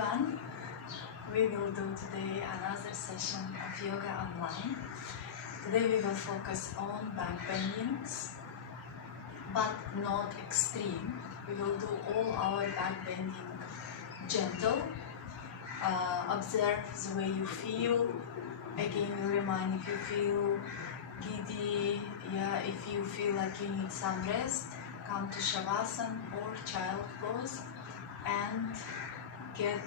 everyone, we will do today another session of yoga online. Today we will focus on back bendings, but not extreme. We will do all our back bending gentle. Observe the way you feel. Again, we'll remind if you feel giddy, if you feel like you need some rest, come to Shavasana or child pose and get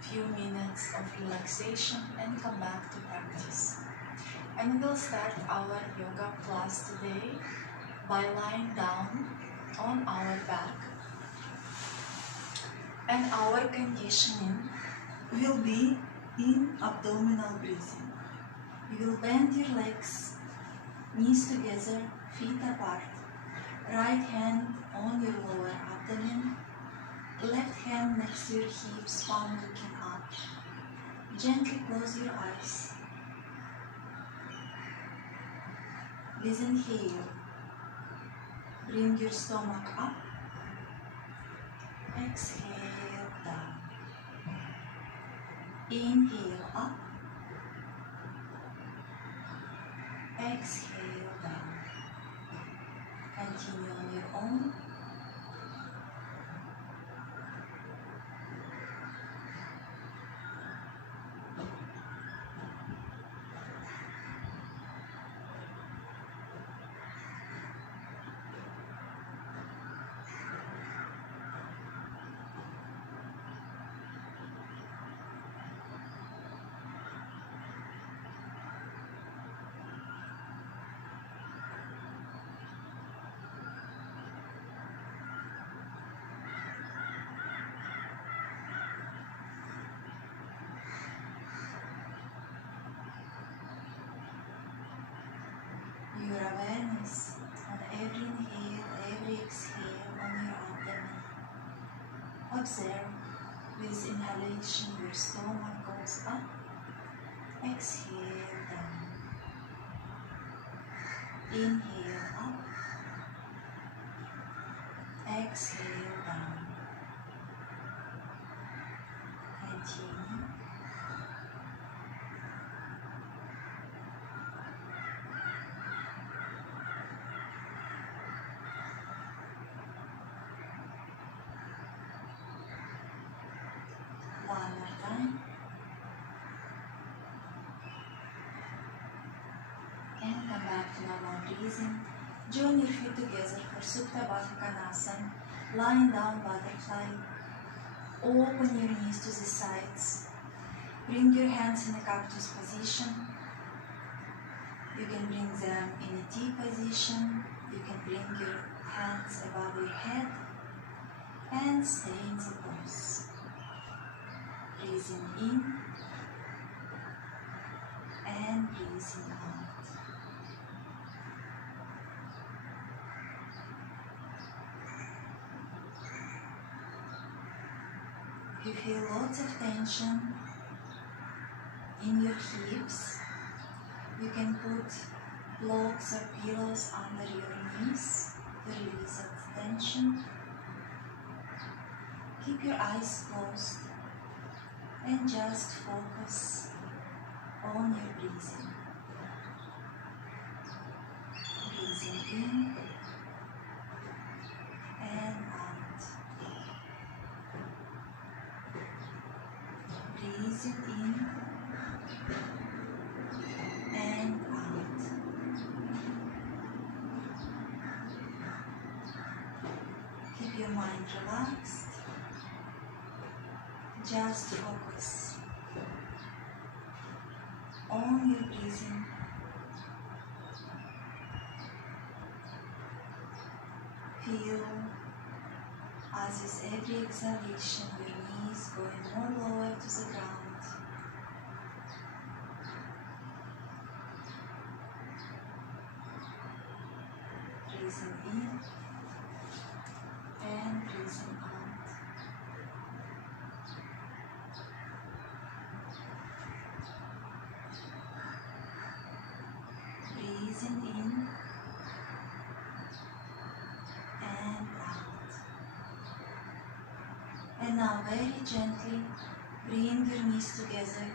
few minutes of relaxation and come back to practice. And we'll start our yoga class today by lying down on our back, and our conditioning will be in abdominal breathing. You will bend your legs, knees together, feet apart, right hand on your lower abdomen, left hand next to your hips, palm looking up. Gently close your eyes. With inhale, bring your stomach up. Exhale down. Inhale up. Exhale down. Continue on your own. Your awareness on every inhale, every exhale on your abdomen. Observe with inhalation your stomach goes up, exhale down. Inhale up, exhale down. Continue. One more time. And come back to normal breathing. Join your feet together for Supta Baddha Konasana. Lying down butterfly. Open your knees to the sides. Bring your hands in a cactus position. You can bring them in a T position. You can bring your hands above your head and stay in the pose. Breathing in and breathing out. If you feel lots of tension in your hips, you can put blocks or pillows under your knees to release that tension. Keep your eyes closed and just focus on your breathing. Breathing in and out. Breathing in and out. Keep your mind relaxed. Just focus on your breathing. Feel as with every exhalation your knees going more lower to the ground. Breathing in and breathing out. Breathing in and out. And And now very gently bring your knees together.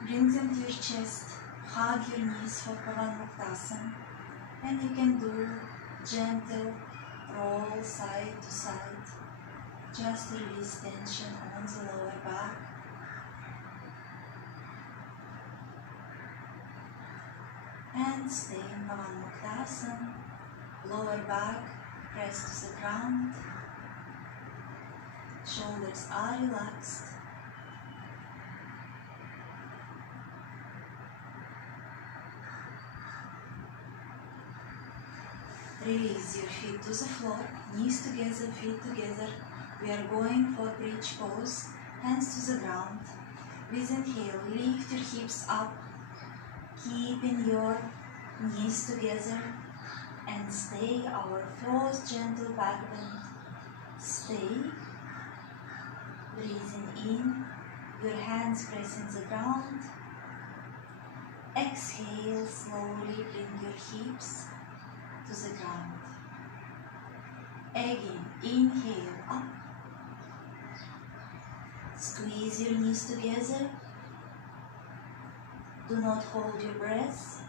Bring them to your chest. Hug your knees for Pavanmuktasana. And you can do gentle roll side to side. Just to release tension on the lower back. And stay in Pavanmuktasana. Lower back press to the ground. Shoulders are relaxed. Release your feet to the floor, knees together, feet together. We are going for bridge pose, hands to the ground. With inhale, lift your hips up, keeping your knees together, and stay our first gentle back bend. Stay, breathing in, your hands pressing the ground. Exhale, slowly bring your hips to the ground. Again, inhale up. Squeeze your knees together. Do not hold your breath.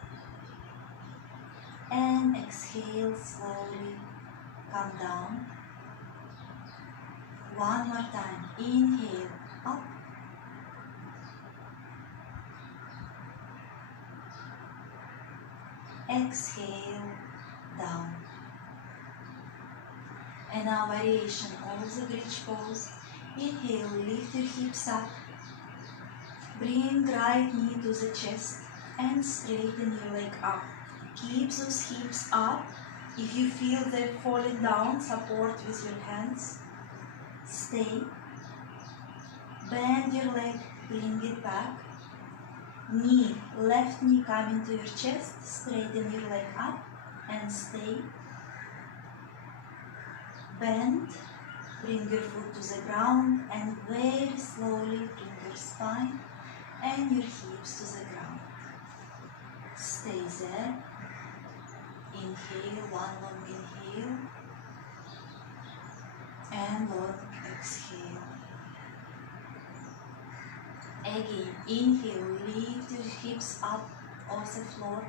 And exhale, slowly come down. One more time. Inhale up. Exhale down. And now variation of the bridge pose. Inhale, lift your hips up. Bring right knee to the chest and straighten your leg up. Keep those hips up. If you feel them falling down, support with your hands. Stay. Bend your leg, bring it back. Knee, left knee coming to your chest, straighten your leg up and stay. Bend, bring your foot to the ground and very slowly bring your spine and your hips to the ground. Stay there. Inhale, one long inhale and long exhale. Again, inhale, lift your hips up off the floor.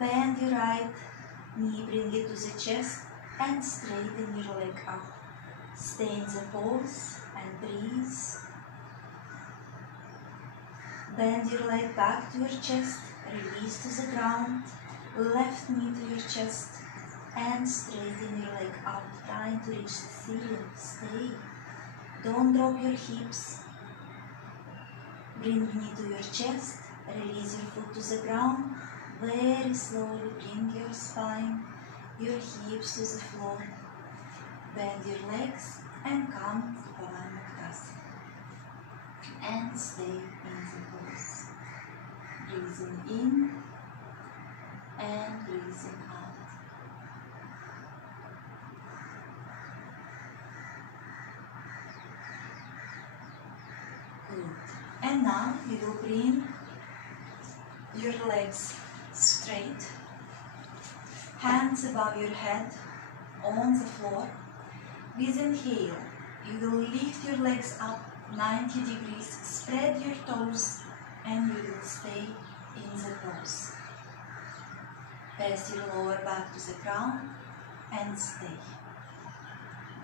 Bend your right knee, bring it to the chest and straighten your leg up. Stay in the pose and breathe. Bend your leg back to your chest, release to the ground. Left knee to your chest and straighten your leg up, trying to reach the ceiling. Stay. Don't drop your hips. Bring knee to your chest, release your foot to the ground. Very slowly bring your spine, your hips to the floor. Bend your legs and come to Pavanmuktasana. And stay in the pose. Breathing in and breathing out. Good. And now you will bring your legs straight, hands above your head on the floor. With inhale, you will lift your legs up 90 degrees, spread your toes, and you will stay in the pose. Press your lower back to the ground and stay.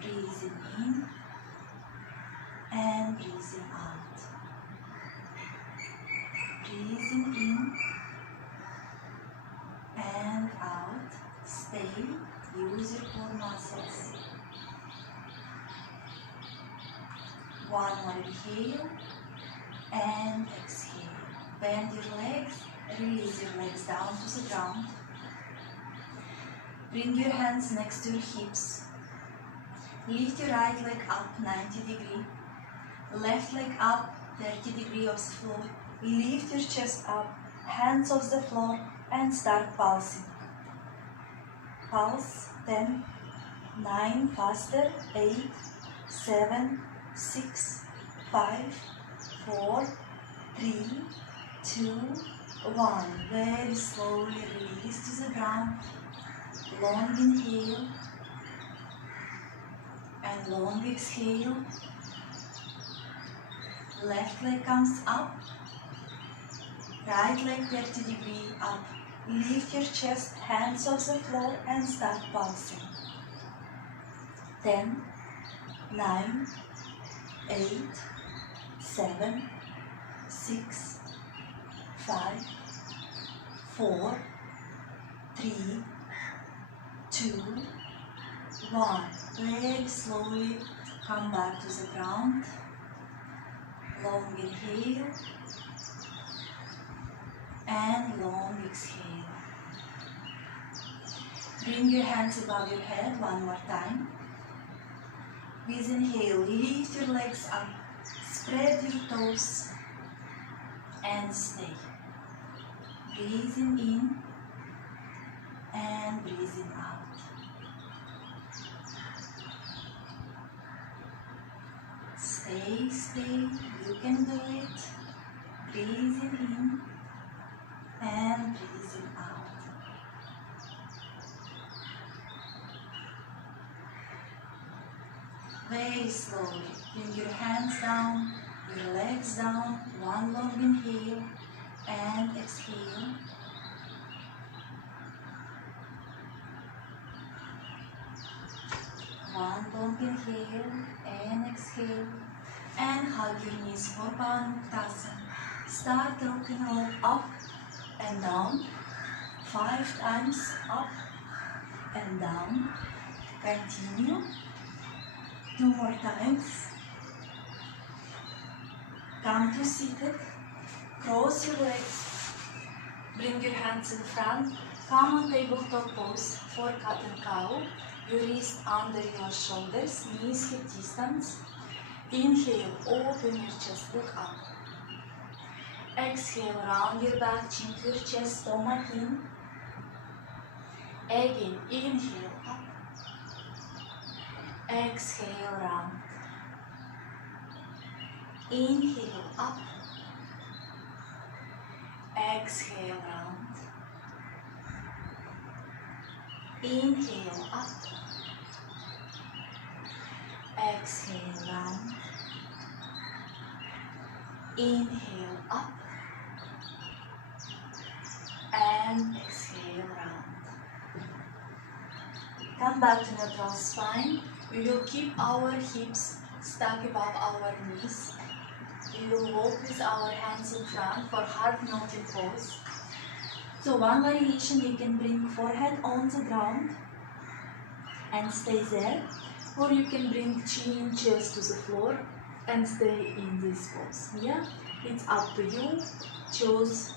Breathing in and breathing out. Breathing in and out. Stay. Use your core muscles. One more inhale and exhale. Bend your legs. Release your legs down to the ground. Bring your hands next to your hips. Lift your right leg up 90 degrees. Left leg up 30 degrees off the floor. Lift your chest up, hands off the floor and start pulsing. Pulse 10, 9, faster, 8, 7, 6, 5, 4, 3, 2, 1. Very slowly release to the ground. Long inhale and long exhale. Left leg comes up, right leg 30 degrees up. Lift your chest, hands off the floor and start pulsing. 10, 9, 8, 7, 6, 5, 4, 3, 2, 1. Legs slowly come back to the ground. Long inhale and long exhale. Bring your hands above your head one more time. With inhale, lift your legs up, spread your toes and stay. Breathing in and breathing out. Stay, you can do it. Breathing in and breathing out. Very slowly, bring your hands down, your legs down, one long inhale and exhale. One long inhale and exhale. And hug your knees for Uttanasana. Start rocking roll up and down. 5 times up and down. Continue. 2 more times. Come to seated. Cross your legs. Bring your hands in front. Come on tabletop pose for cat and cow. Your wrist under your shoulders, knees hip distance. Inhale, open your chest, look up. Exhale, round your back, chin to your chest, stomach in. Again, inhale, up. Exhale, round. Inhale, up. Exhale, round. Inhale, up. Exhale, round. Inhale, up. And exhale, round. Come back to neutral spine. We will keep our hips stuck above our knees. We will walk with our hands in front for heart melting pose. So one variation, we can bring forehead on the ground and stay there. Or you can bring chin, chest to the floor and stay in this pose. Yeah, it's up to you. Choose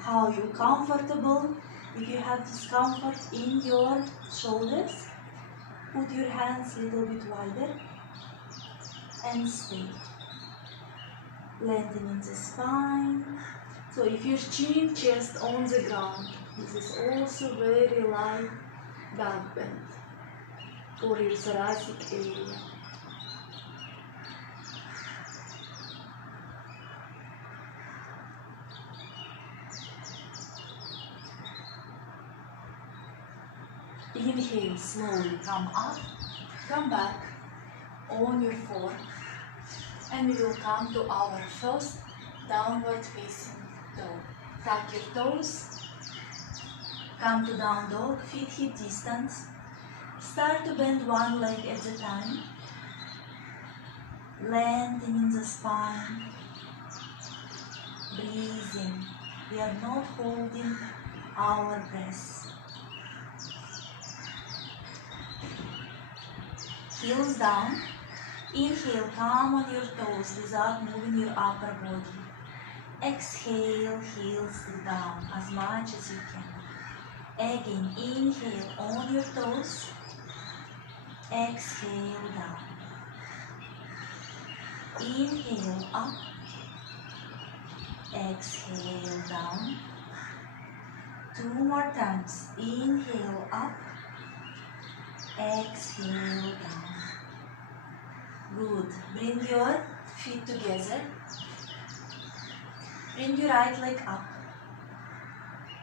how you're comfortable. If you have discomfort in your shoulders, put your hands a little bit wider and stay. Lengthening the spine. So if your chin, chest on the ground, this is also very light back bend for your thoracic area. Inhale, slowly come up, come back on your form, and we will come to our first downward facing dog. Tuck your toes, come to down dog, feet hip distance. Start to bend one leg at a time, lengthening the spine, breathing. We are not holding our breath. Heels down. Inhale, come on your toes without moving your upper body. Exhale, heels down as much as you can. Again, inhale on your toes. Exhale down. Inhale up. Exhale down. 2 more times. Inhale up. Exhale down. Good. Bring your feet together. Bring your right leg up.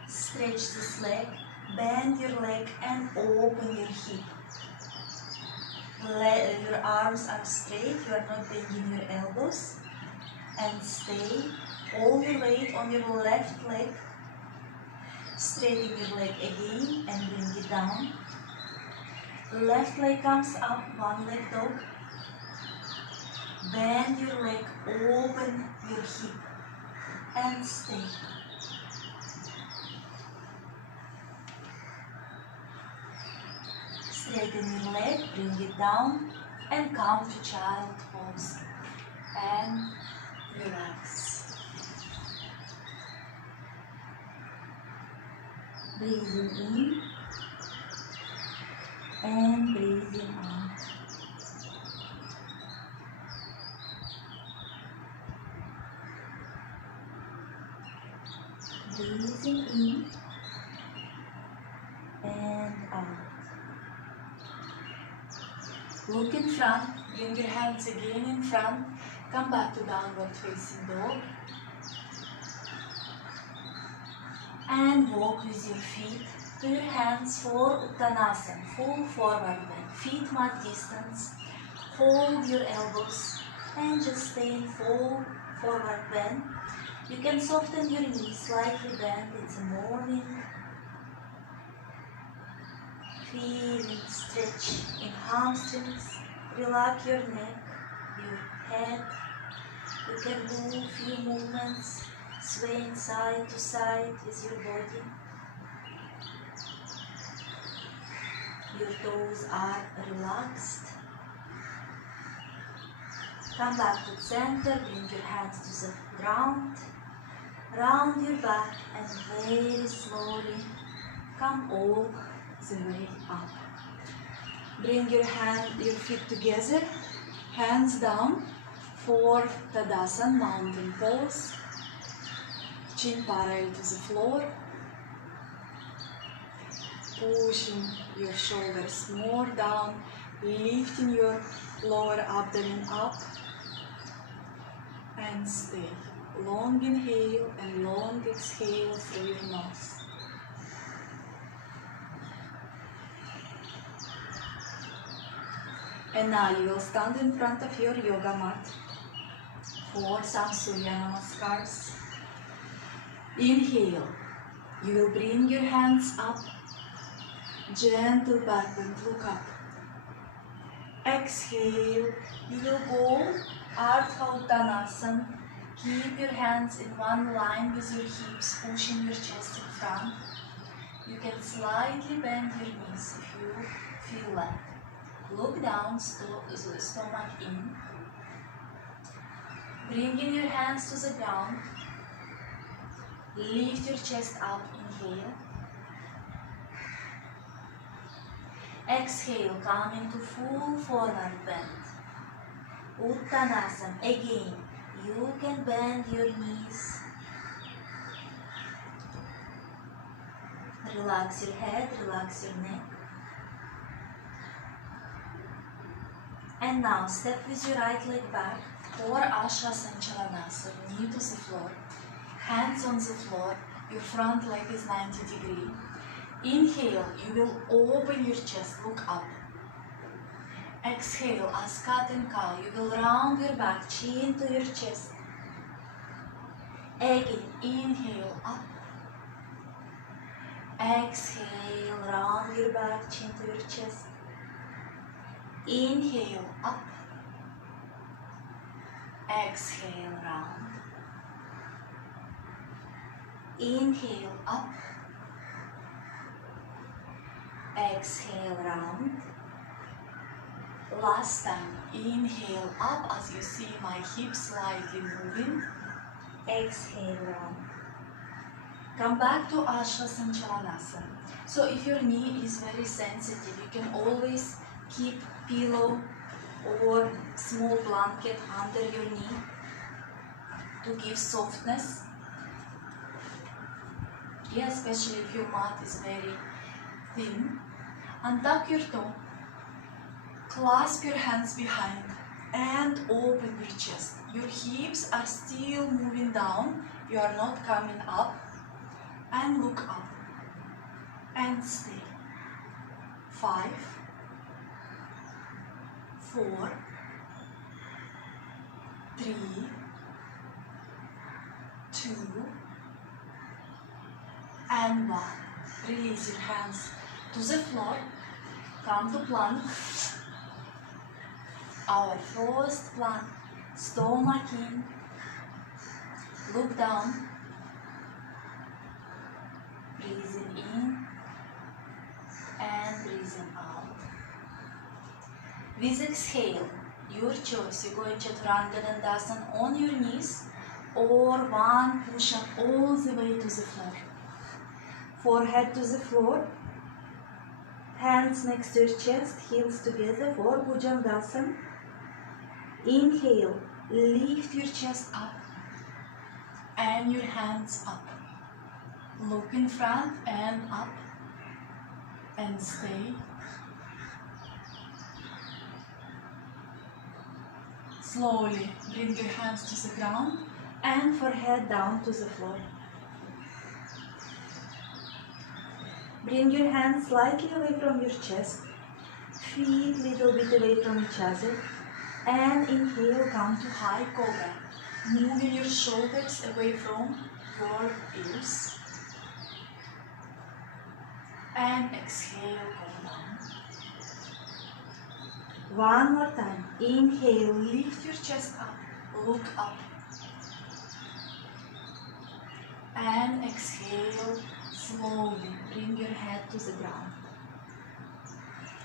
Stretch this leg. Bend your leg and open your hip. Your arms are straight, you are not bending your elbows. And stay. All your weight on your left leg. Straighten your leg again and bring it down. Left leg comes up, one leg dog. Bend your leg, open your hip and stay. Straighten your leg, bring it down and come to child pose and relax. Breathing in and breathing out. Breathing in and out. Look in front, bring your hands again in front, come back to downward facing dog. And walk with your feet to your hands for Uttanasana, full forward bend, feet mat distance. Hold your elbows and just stay in full forward bend. You can soften your knees, slightly bend, it's a morning. Feeling stretch in hamstrings, relax your neck, your head. You can move few movements, swaying side to side with your body. Your toes are relaxed. Come back to center, bring your hands to the ground. Round your back and very slowly come all the way up. Bring your feet together, hands down for Tadasana, mountain pose. Chin parallel to the floor. Pushing your shoulders more down, lifting your lower abdomen up and stay. Long inhale and long exhale through your nose. And now you will stand in front of your yoga mat for some Surya Namaskars. Inhale, you will bring your hands up, gentle back bend, look up. Exhale, you will go Ardha Uttanasana. Keep your hands in one line with your hips, pushing your chest in front. You can slightly bend your knees if you feel like. Look down, stomach in. Bringing your hands to the ground. Lift your chest up, inhale. Exhale, come into full forward bend. Uttanasana, again. You can bend your knees. Relax your head, relax your neck. And now step with your right leg back for Asha Sanchalanasana, knee to the floor. Hands on the floor, your front leg is 90 degrees. Inhale, you will open your chest, look up. Exhale, as cat and cow, you will round your back, chin to your chest. Again, inhale, up. Exhale, round your back, chin to your chest. Inhale, up. Exhale, round. Inhale, up. Exhale, round. Last time, inhale up as you see my hips slightly moving. Exhale, round. Come back to Asha Sanchalanasana. So if your knee is very sensitive, you can always keep pillow or small blanket under your knee to give softness. Yeah, especially if your mat is very thin. Untuck your toe. Clasp your hands behind and open your chest. Your hips are still moving down. You are not coming up. And look up. And stay. 5, 4, 3, 2, and 1. Release your hands to the floor. Come to plank. Our first plank. Stomach in. Look down. Breathing in and breathing out. With exhale, your choice. You're going Chaturanga Dandasana on your knees or one push-up all the way to the floor. Forehead to the floor. Hands next to your chest, heels together for Bhujangasana. Inhale, lift your chest up and your hands up. Look in front and up and stay. Slowly bring your hands to the ground and forehead down to the floor. Bring your hands slightly away from your chest, feet little bit away from each other, and inhale, come to high cobra. Moving your shoulders away from your ears. And exhale, come down. One more time. Inhale, lift your chest up, look up. And exhale, slowly bring your head to the ground.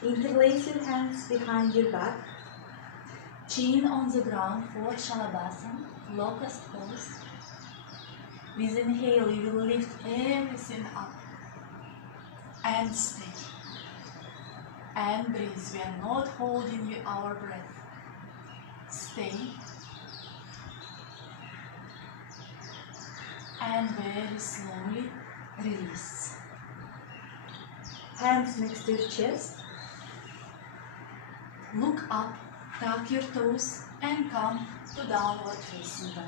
Interlace your hands behind your back. Chin on the ground for Shalabhasana, locust pose. With inhale, you will lift everything up. And stay. And breathe. We are not holding our breath. Stay. And very slowly release. Hands next to your chest. Look up, tuck your toes and come to downward facing dog.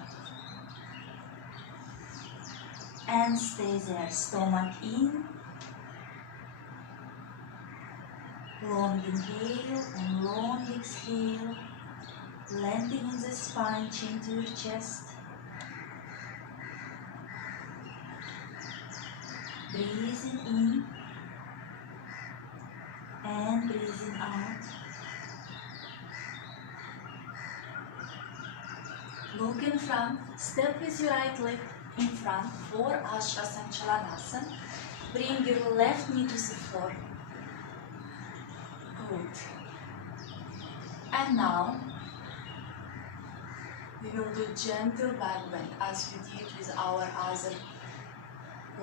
And stay there. Stomach in. Long inhale and long exhale. Landing in the spine, chin to your chest. Breathing in and breathing out. Look in front, step with your right leg in front for Ashwasana Chalanasana. Bring your left knee to the floor. Good. And now we will do gentle back bend as we did with our other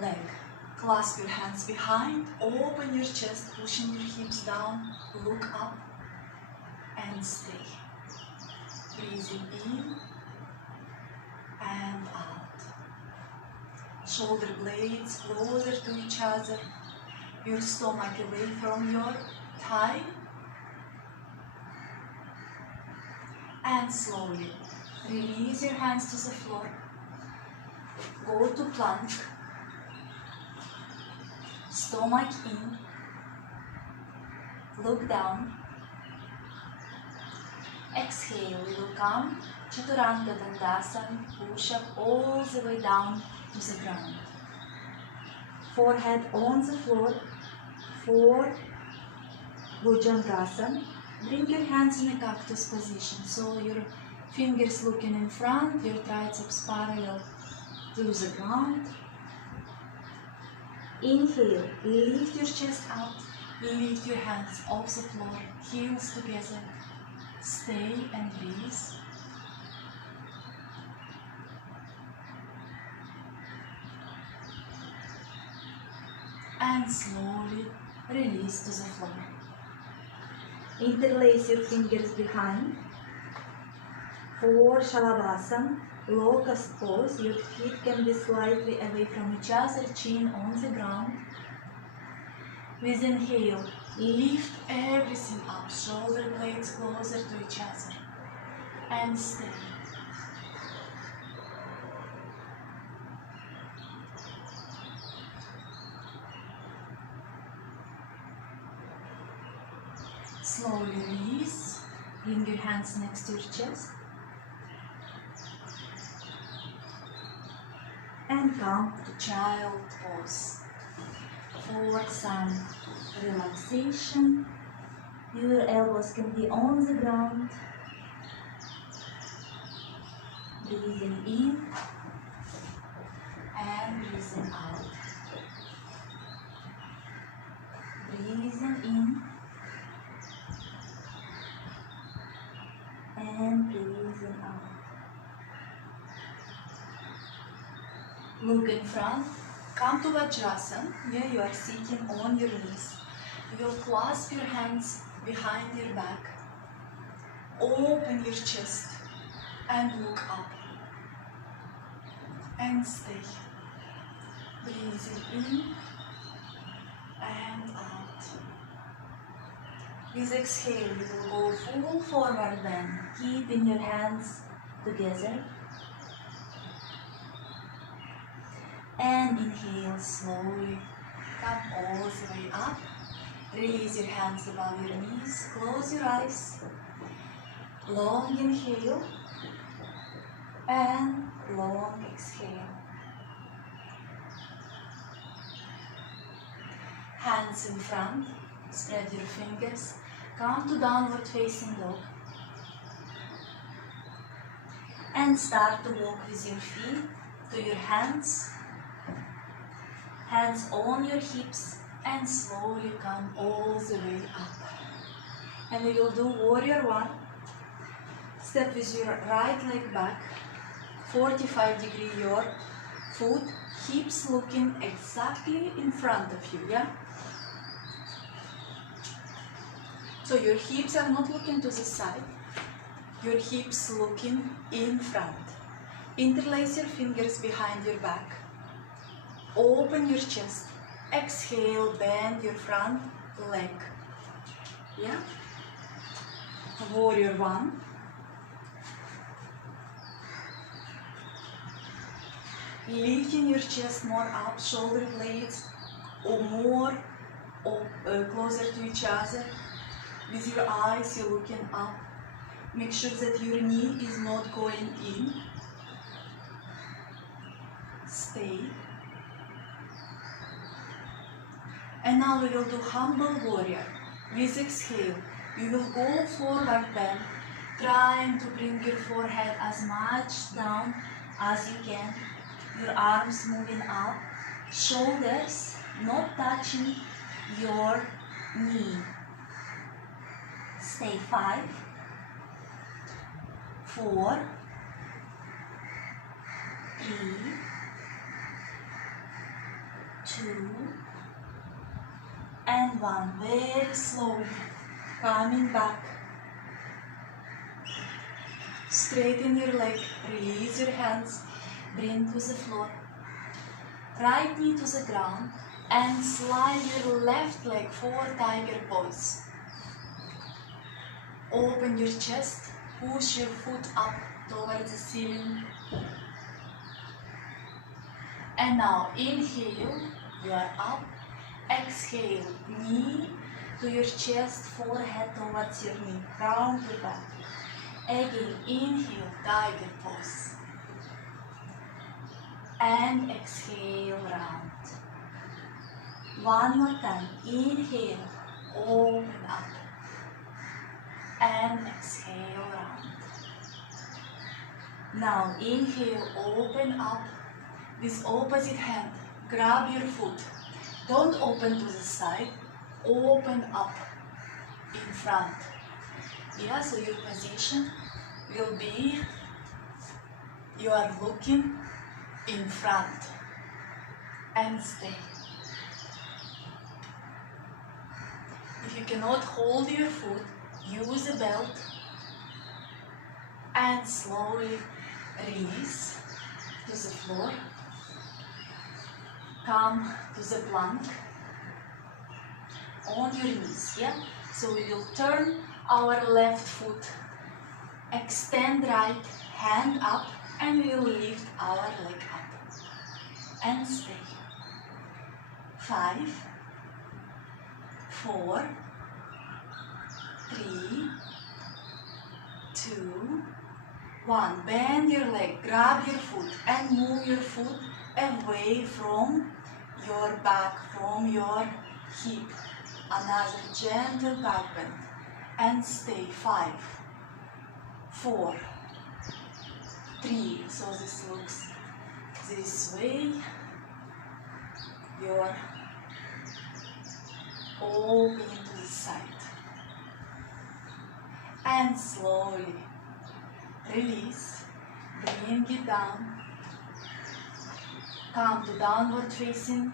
leg. Clasp your hands behind, open your chest, pushing your hips down, look up and stay. Breathing in and out. Shoulder blades closer to each other, your stomach away from your thigh. And slowly release your hands to the floor. Go to plank. Stomach in. Look down. Exhale, we will come Chaturanga Dandasana, push up all the way down to the ground. Forehead on the floor for Bhujangasana. Bring your hands in a cactus position, so your fingers looking in front, your triceps parallel to the ground. Inhale, lift your chest up, lift your hands off the floor, heels together. Stay and breathe. And slowly release to the floor. Interlace your fingers behind. For Shalabhasana, locust pose, your feet can be slightly away from each other, chin on the ground. With inhale, lift everything up, shoulder blades closer to each other. And stay. Slowly release, Bring your hands next to your chest. And come to child pose. For some relaxation, your elbows can be on the ground. Breathing in and breathing out. Breathing in and breathing out. Look in front. Come to Vajrasana. Here you are sitting on your knees. You will clasp your hands behind your back. Open your chest and look up. And stay. Breathing in and out. With exhale, you will go full forward bend, keeping your hands together. And inhale slowly. Come all the way up. Release your hands above your knees. Close your eyes. Long inhale. And long exhale. Hands in front. Spread your fingers. Come to downward facing dog. And start to walk with your feet to your hands. Hands on your hips and slowly come all the way up. And we will do warrior one. Step with your right leg back. 45-degree your foot, hips looking exactly in front of you, yeah? So your hips are not looking to the side, your hips looking in front. Interlace your fingers behind your back. Open your chest. Exhale, bend your front leg. Yeah? Warrior one. Lifting your chest more up, shoulder blades or more closer to each other. With your eyes, you're looking up. Make sure that your knee is not going in. Stay. And now we will do humble warrior. With exhale, you will go forward bend, trying to bring your forehead as much down as you can. Your arms moving up, shoulders not touching your knee. Stay 5, 4, 3, 2, and 1. Very slowly coming back. Straighten your leg, release your hands, bring to the floor. Right knee to the ground and slide your left leg for tiger pose. Open your chest, push your foot up towards the ceiling. And now inhale, you are up. Exhale, knee to your chest, forehead towards your knee, round your back. Again, inhale, tiger pose. And exhale, round. One more time, inhale, open up. And exhale, round. Now inhale, open up. With opposite hand, grab your foot. Don't open to the side, open up in front. Yeah, so your position will be, you are looking in front and stay. If you cannot hold your foot, use a belt and slowly release to the floor. Come to the plank on your knees, yeah? So we will turn our left foot, extend right, hand up, and we will lift our leg up. And stay. 5, 4, 3, 2, 1. Bend your leg, grab your foot and move your foot away from your back, from your hip. Another gentle back bend and stay. 5, 4, 3. So this looks this way. You're opening to the side. And slowly release, bring it down. Come to downward facing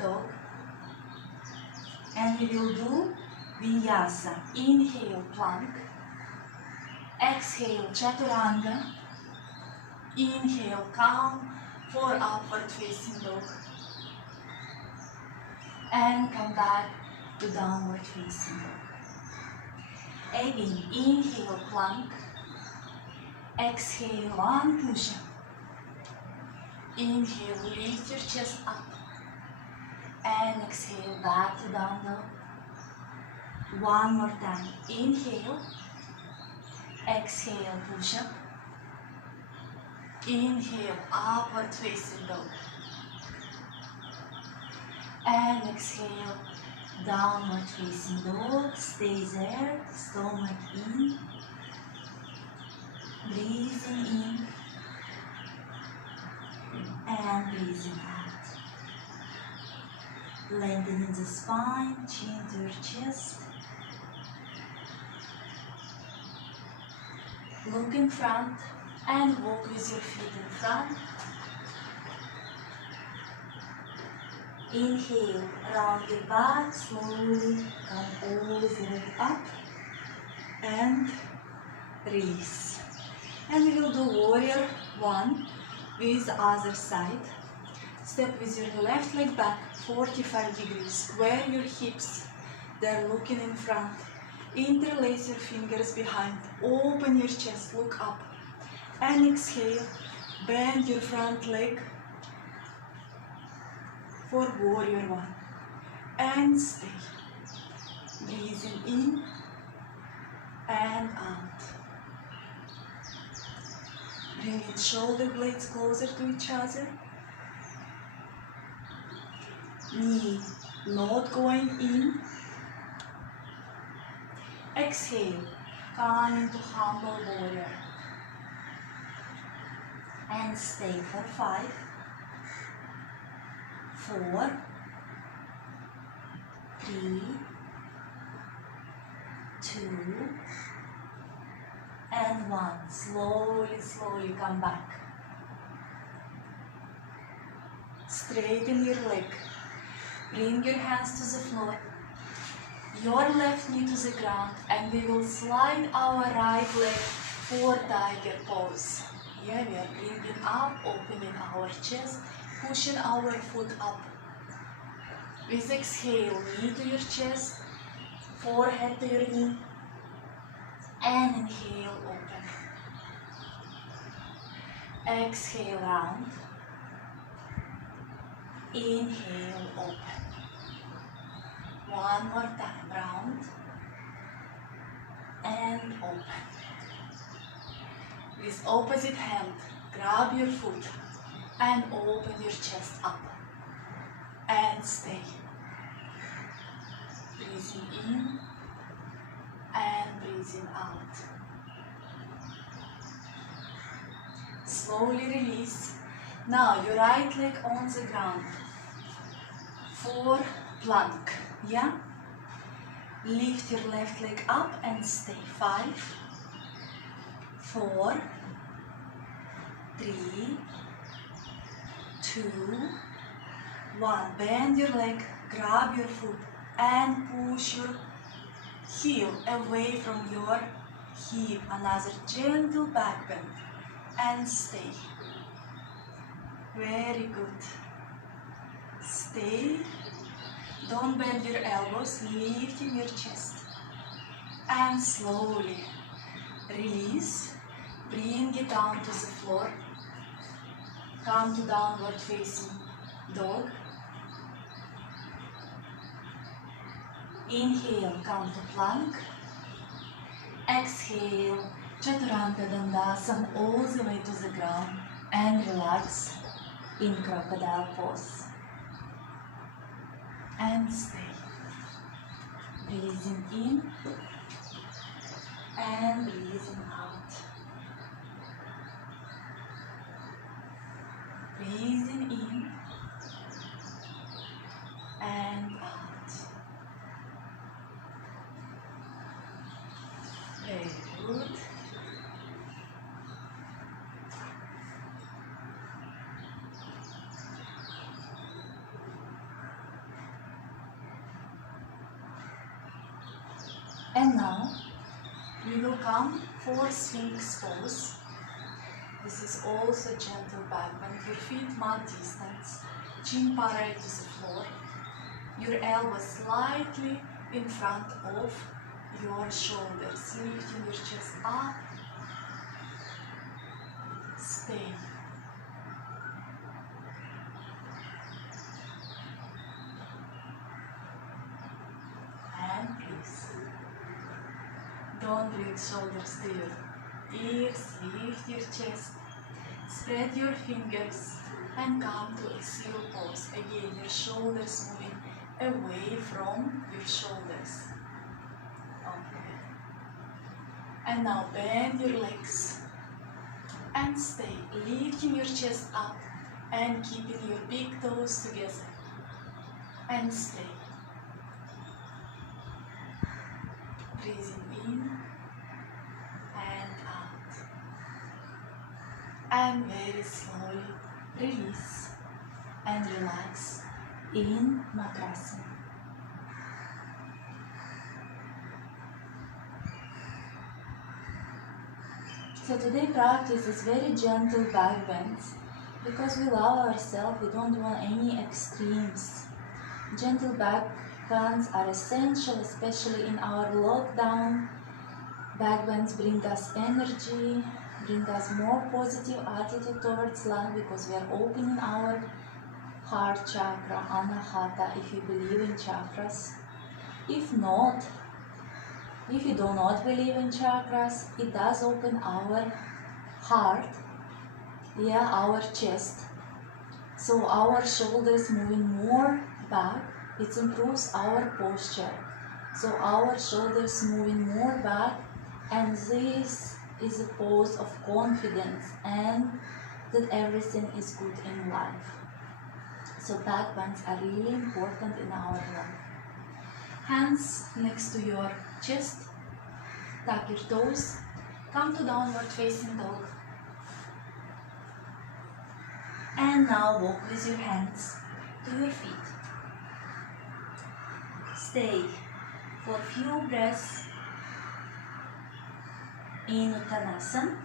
dog. And we will do vinyasa. Inhale, plank. Exhale, chaturanga. Inhale, come for upward facing dog. And come back to downward facing dog. Again, inhale, plank. Exhale, one push-up. Inhale, lift your chest up. And exhale, back to down dog. One more time. Inhale. Exhale, push-up. Inhale, upward facing dog. And exhale, downward facing dog. Stay there, stomach in. Breathing in. And breathing out. Lengthening the spine, chin to your chest. Look in front and walk with your feet in front. Inhale, round your back, slowly come all the way up and release. And we will do warrior 1 with the other side. Step with your left leg back 45 degrees. Square your hips, they're looking in front. Interlace your fingers behind. Open your chest, look up. And exhale, bend your front leg for warrior 1. And stay. Breathing in and out. Bringing shoulder blades closer to each other. Knee not going in. Exhale, come into humble warrior. And stay for 5, 4, 3, 2, and 1. Slowly, slowly come back. Straighten your leg. Bring your hands to the floor. Your left knee to the ground, and we will slide our right leg for tiger pose. Here we are bringing up, opening our chest, pushing our foot up. With exhale, knee to your chest, forehead to your knee, and inhale, open. Exhale, round. Inhale, open. One more time, round. And open. With opposite hand, grab your foot and open your chest up. And stay. Breathing in and breathing out. Slowly release. Now your right leg on the ground for plank. Yeah? Lift your left leg up and stay. 5, 4, 3, 2, 1. Bend your leg, grab your foot and push your heel away from your hip. Another gentle back bend and stay. Very good. Stay. Don't bend your elbows, lifting your chest. And slowly release. Bring it down to the floor. Come to downward facing dog. Inhale, come to plank. Exhale, Chaturanga Dandasana all the way to the ground and relax in crocodile pose. And stay. Breathing in and breathing out. Breathing in and out. Very good. And now we will come for Sphinx pose. This is also gentle back bend. Your feet mat distance, chin parallel to the floor. Your elbows slightly in front of your shoulders, lifting your chest up. Stay. And release. Don't bring shoulders to your ears, lift your chest, spread your fingers and come to a zero pose. Again, your shoulders moving away from your shoulders. Okay. And now bend your legs and stay, lifting your chest up and keeping your big toes together. And stay. Breathing in and out. And very slowly release and relax in Makrasana. So today practice is very gentle back bends because we love ourselves, we don't want any extremes. Gentle back bends are essential, especially in our lockdown. Back bends bring us energy, bring us more positive attitude towards life because we are opening our heart chakra, Anahata, if you believe in chakras. If not, if you do not believe in chakras, it does open our heart, our chest. So our shoulders moving more back, it improves our posture. So our shoulders moving more back, and this is a pose of confidence and that everything is good in life. So back bends are really important in our life. Hands next to your chest, tap your toes, come to downward facing dog. And now walk with your hands to your feet. Stay for a few breaths in Uttanasana.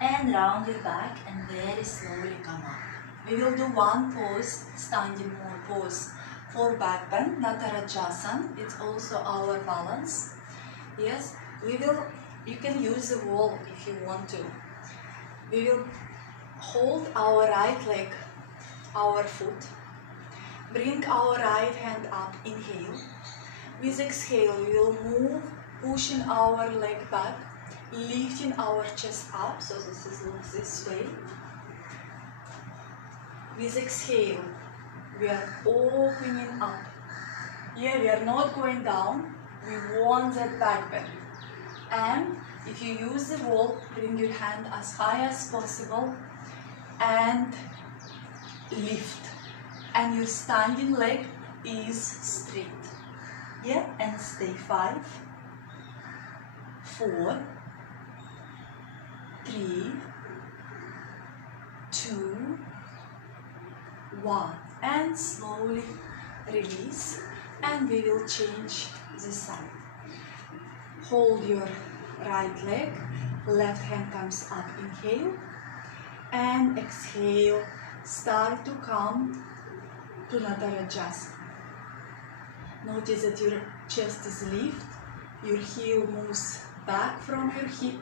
And round your back and very slowly come up. We will do one pose, standing more pose for back bend, Natarajasana. It's also our balance. Yes, you can use the wall if you want to. We will hold our right leg, our foot. Bring our right hand up, inhale. With exhale, we will move, pushing our leg back, lifting our chest up, so this looks this way. With exhale, we are opening up. Here we are not going down, we want that back bend. And if you use the wall, bring your hand as high as possible and lift. And your standing leg is straight. Yeah, and stay. 5, 4, 3, 2, 1. And slowly release. And we will change the side. Hold your right leg, left hand comes up, inhale. And exhale, start to come to Natarajasana. Notice that your chest is lifted, your heel moves back from your hip.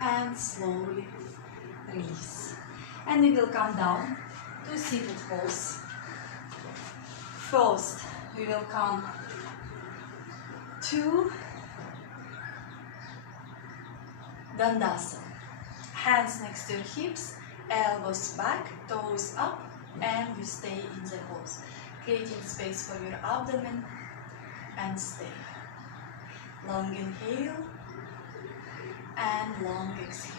And slowly release. And we will come down to seated pose. First, we will come to Dandasana. Hands next to your hips, elbows back, toes up, and you stay in the pose. Creating space for your abdomen and stay. Long inhale and long exhale.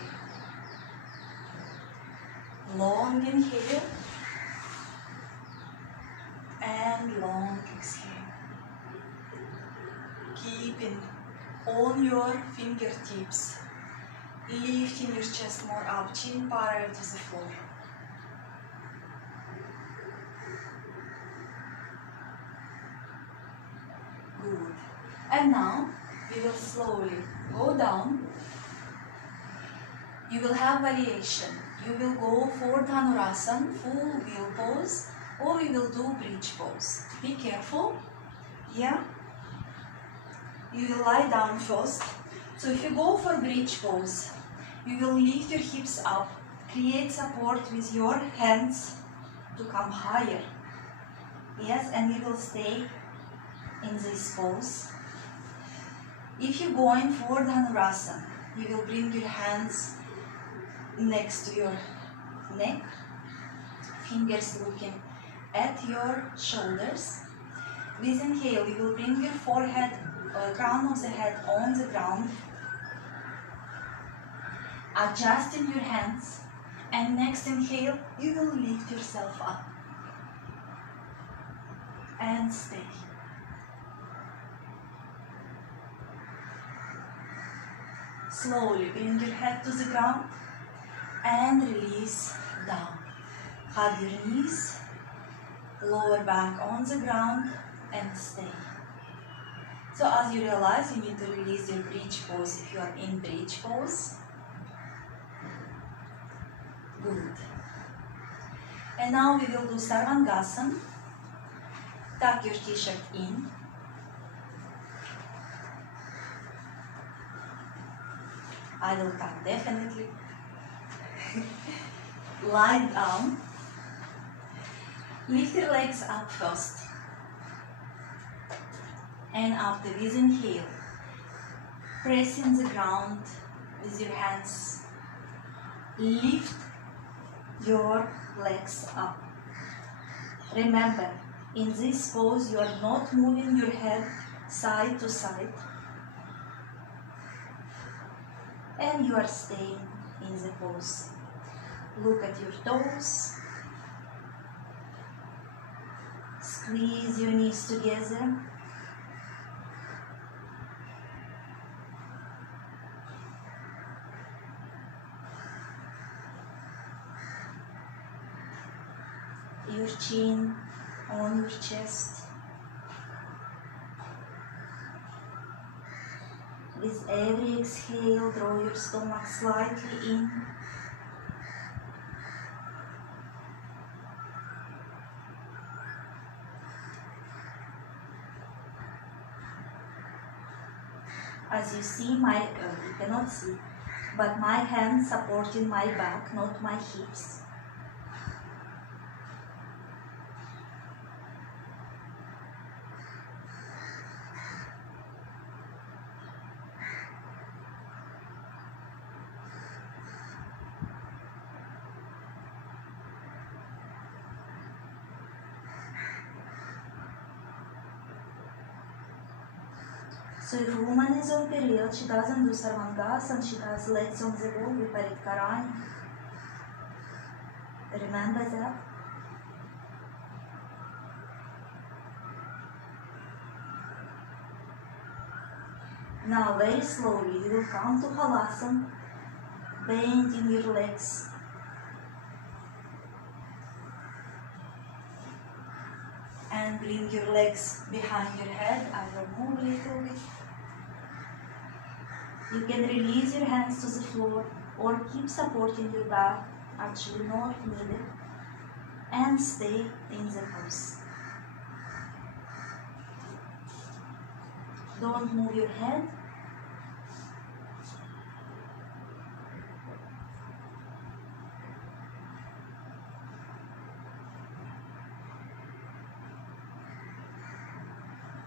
Long inhale and long exhale. Keeping on your fingertips, lifting your chest more up, chin parallel to the floor. Good. And now we will slowly go down. You will have variation. You will go for Dhanurasana, full wheel pose, or you will do bridge pose. Be careful. Yeah. You will lie down first. So if you go for bridge pose, you will lift your hips up, create support with your hands to come higher. Yes, and you will stay in this pose. If you're going for Dhanurasana, you will bring your hands next to your neck, fingers looking at your shoulders. With inhale, you will bring your forehead, crown of the head on the ground, adjusting your hands, and next inhale, you will lift yourself up and stay. Slowly bring your head to the ground and release down. Hug your knees, lower back on the ground and stay. So as you realize, you need to release your bridge pose if you are in bridge pose. Good. And now we will do Sarvangasana. Tuck your t-shirt in. I will tuck definitely. Lie down. Lift your legs up first. And after this inhale, pressing the ground with your hands. Lift your legs up. Remember, in this pose you are not moving your head side to side. And you are staying in the pose. Look at your toes. Squeeze your knees together. Your chin on your chest. With every exhale, draw your stomach slightly in. As you see, you cannot see, but my hands supporting my back, not my hips. So if a woman is on period, she doesn't do Sarvangasana, she does legs on the wall with Paritkarani. Remember that? Now very slowly you will come to Halasana, bending your legs. And bring your legs behind your head. I will move a little bit. You can release your hands to the floor or keep supporting your back, actually not needed, and stay in the pose. Don't move your head.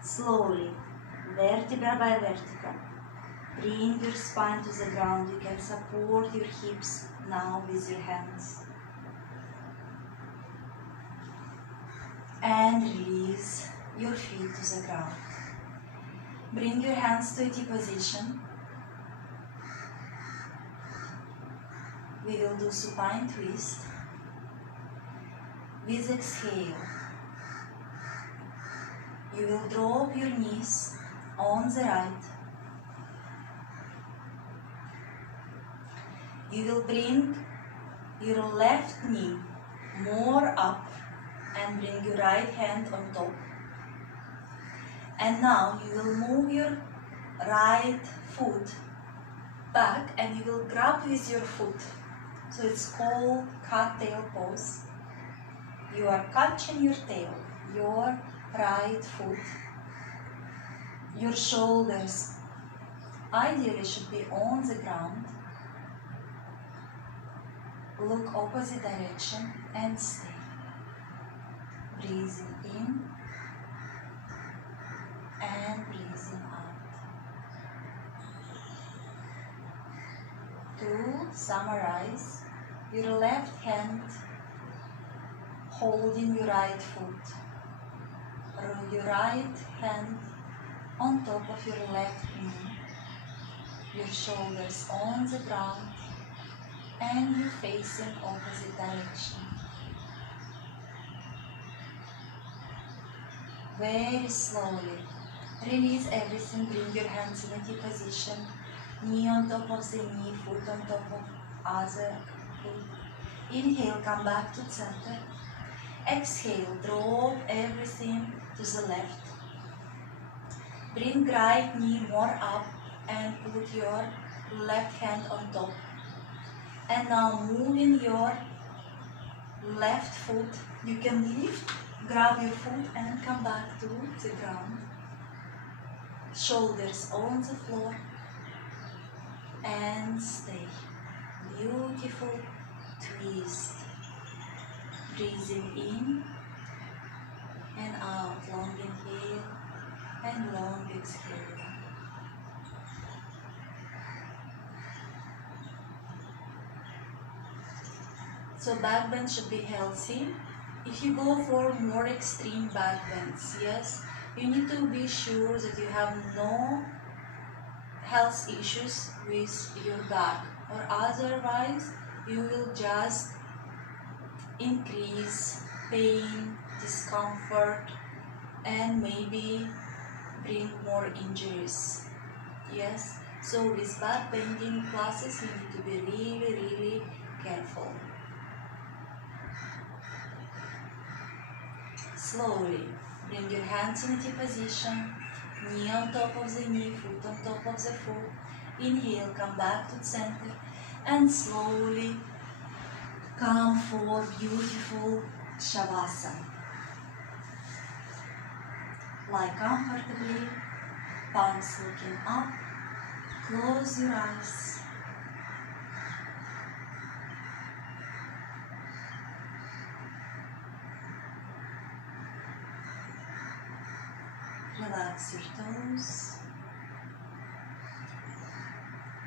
Slowly, vertebra by vertebra, bring your spine to the ground. You can support your hips now with your hands. And release your feet to the ground. Bring your hands to a T position. We will do supine twist. With exhale, you will drop your knees on the right. You will bring your left knee more up and bring your right hand on top. And now you will move your right foot back and you will grab with your foot. So it's called cat tail pose. You are catching your tail, your right foot. Your shoulders ideally should be on the ground. Look opposite direction and stay. Breathing in and breathing out. To summarize, your left hand holding your right foot, or your right hand on top of your left knee, your shoulders on the ground, and you facing opposite direction. Very slowly, release everything, bring your hands in a T position, knee on top of the knee, foot on top of other foot. Inhale, come back to center. Exhale, drop everything to the left. Bring right knee more up and put your left hand on top. And now moving your left foot, you can lift, grab your foot and come back to the ground. Shoulders on the floor and stay. Beautiful twist. Breathing in and out, long inhale and long exhale. So backbend should be healthy. If you go for more extreme backbends, yes, you need to be sure that you have no health issues with your back, or otherwise you will just increase pain, discomfort, and maybe bring more injuries. Yes, so with back bending classes you need to be really careful. Slowly bring your hands in T position, knee on top of the knee, foot on top of the foot. Inhale, come back to center, and slowly come for beautiful Shavasana. Lie comfortably, palms looking up, close your eyes. Relax your toes.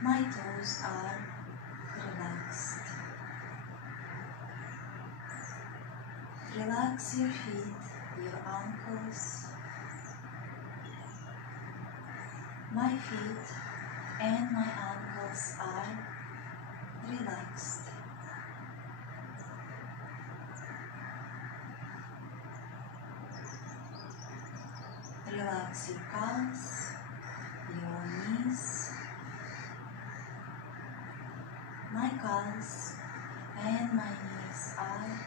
My toes are relaxed. Relax your feet, your ankles. My feet and my ankles are relaxed. Relax your calves, your knees. My calves and my knees are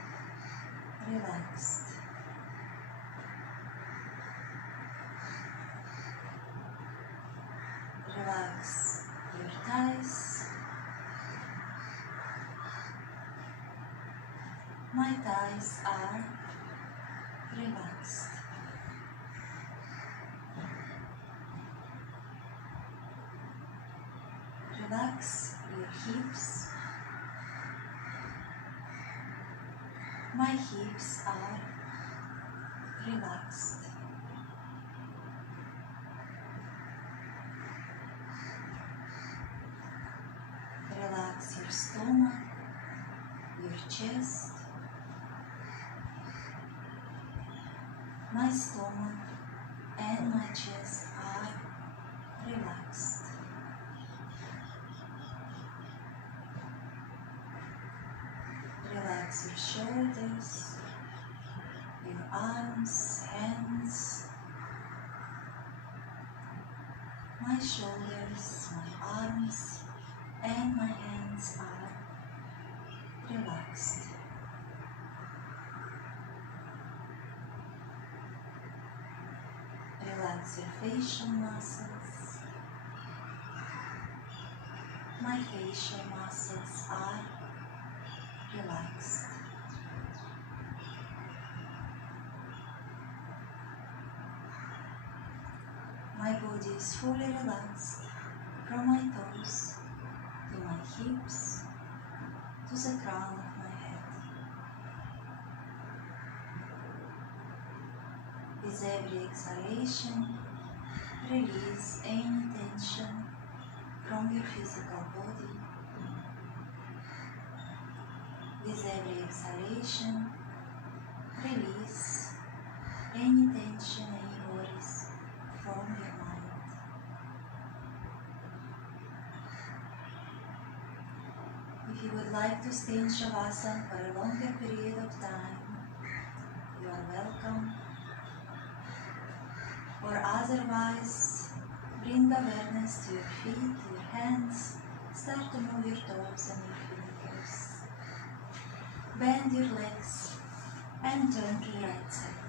relaxed. Relax your thighs. My thighs are relaxed. Relax your hips. My hips are relaxed. Relax your stomach, your chest. My stomach and my chest are relaxed. Relax your shoulders, your arms, hands. My shoulders, my arms, and my hands are relaxed. Relax your facial muscles. My facial muscles are relaxed. My body is fully relaxed from my toes to my hips to the crown of my head. With every exhalation, release any tension from your physical body. With every exhalation, release any tension, any worries from your mind. If you would like to stay in Shavasana for a longer period of time, you are welcome. Or otherwise, bring awareness to your feet, to your hands. Start to move your toes and your fingers. Bend your legs and turn to the right side.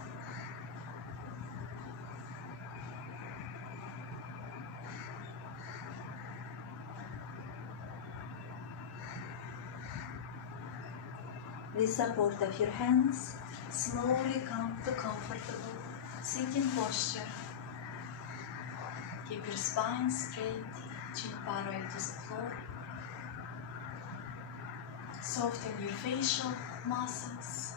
With support of your hands, slowly come to comfortable sitting posture. Keep your spine straight, chin parallel to the floor. Soften your facial muscles.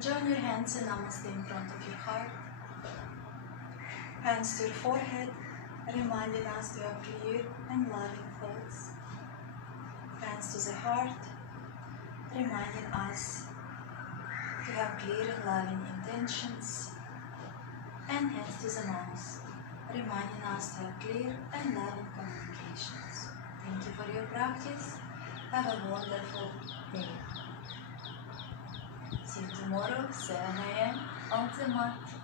Join your hands in Namaste in front of your heart. Hands to your forehead, reminding us to have clear and loving thoughts. Hands to the heart, reminding us to have clear and loving intentions. And hands to the mouth, reminding us to have clear and loving communications. Thank you for your practice. Have a wonderful day. See you tomorrow, 7 a.m. on the mat.